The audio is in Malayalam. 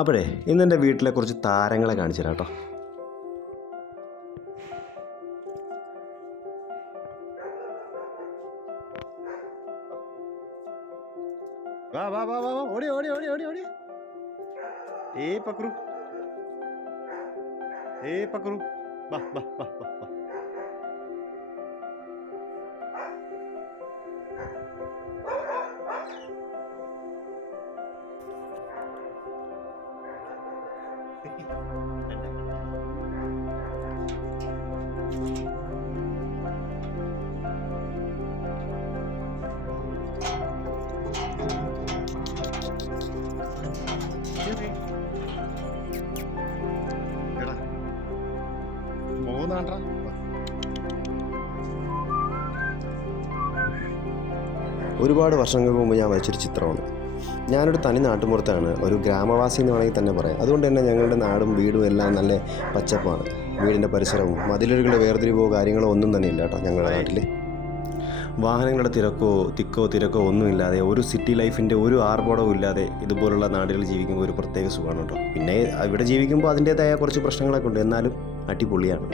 അപ്പോഴേ ഇന്നെൻ്റെ വീട്ടിലെ കുറച്ച് താരങ്ങളെ കാണിച്ചു തരാം കേട്ടോ. വാ വാ വാ വാ ഓടി ഓടി ഓടി ഓടി ഓടി. പക്രു പക്രു വാ വാ വാ വാ വാ. ഒരുപാട് വർഷങ്ങൾക്ക് മുമ്പ് ഞാൻ വരച്ചൊരു ചിത്രമാണ്. ഞാനൊരു തനി നാട്ടുമ്പുറത്താണ്, ഒരു ഗ്രാമവാസി എന്ന് വേണമെങ്കിൽ തന്നെ പറയാം. അതുകൊണ്ട് തന്നെ ഞങ്ങളുടെ നാടും വീടും എല്ലാം നല്ല പച്ചപ്പാണ്. വീടിൻ്റെ പരിസരവും മതിലുകളുടെ വേർതിരിവോ കാര്യങ്ങളോ ഒന്നും തന്നെ ഇല്ല കേട്ടോ ഞങ്ങളുടെ നാട്ടിൽ. വാഹനങ്ങളുടെ തിരക്കോ ഒന്നുമില്ലാതെ, ഒരു സിറ്റി ലൈഫിൻ്റെ ഒരു ആർഭാടവും ഇല്ലാതെ ഇതുപോലുള്ള നാടുകളിൽ ജീവിക്കുമ്പോൾ ഒരു പ്രത്യേക സുഖമാണ് കേട്ടോ. പിന്നെ ഇവിടെ ജീവിക്കുമ്പോൾ അതിൻ്റേതായ കുറച്ച് പ്രശ്നങ്ങളൊക്കെ ഉണ്ട്, എന്നാലും അടിപൊളിയാണ്.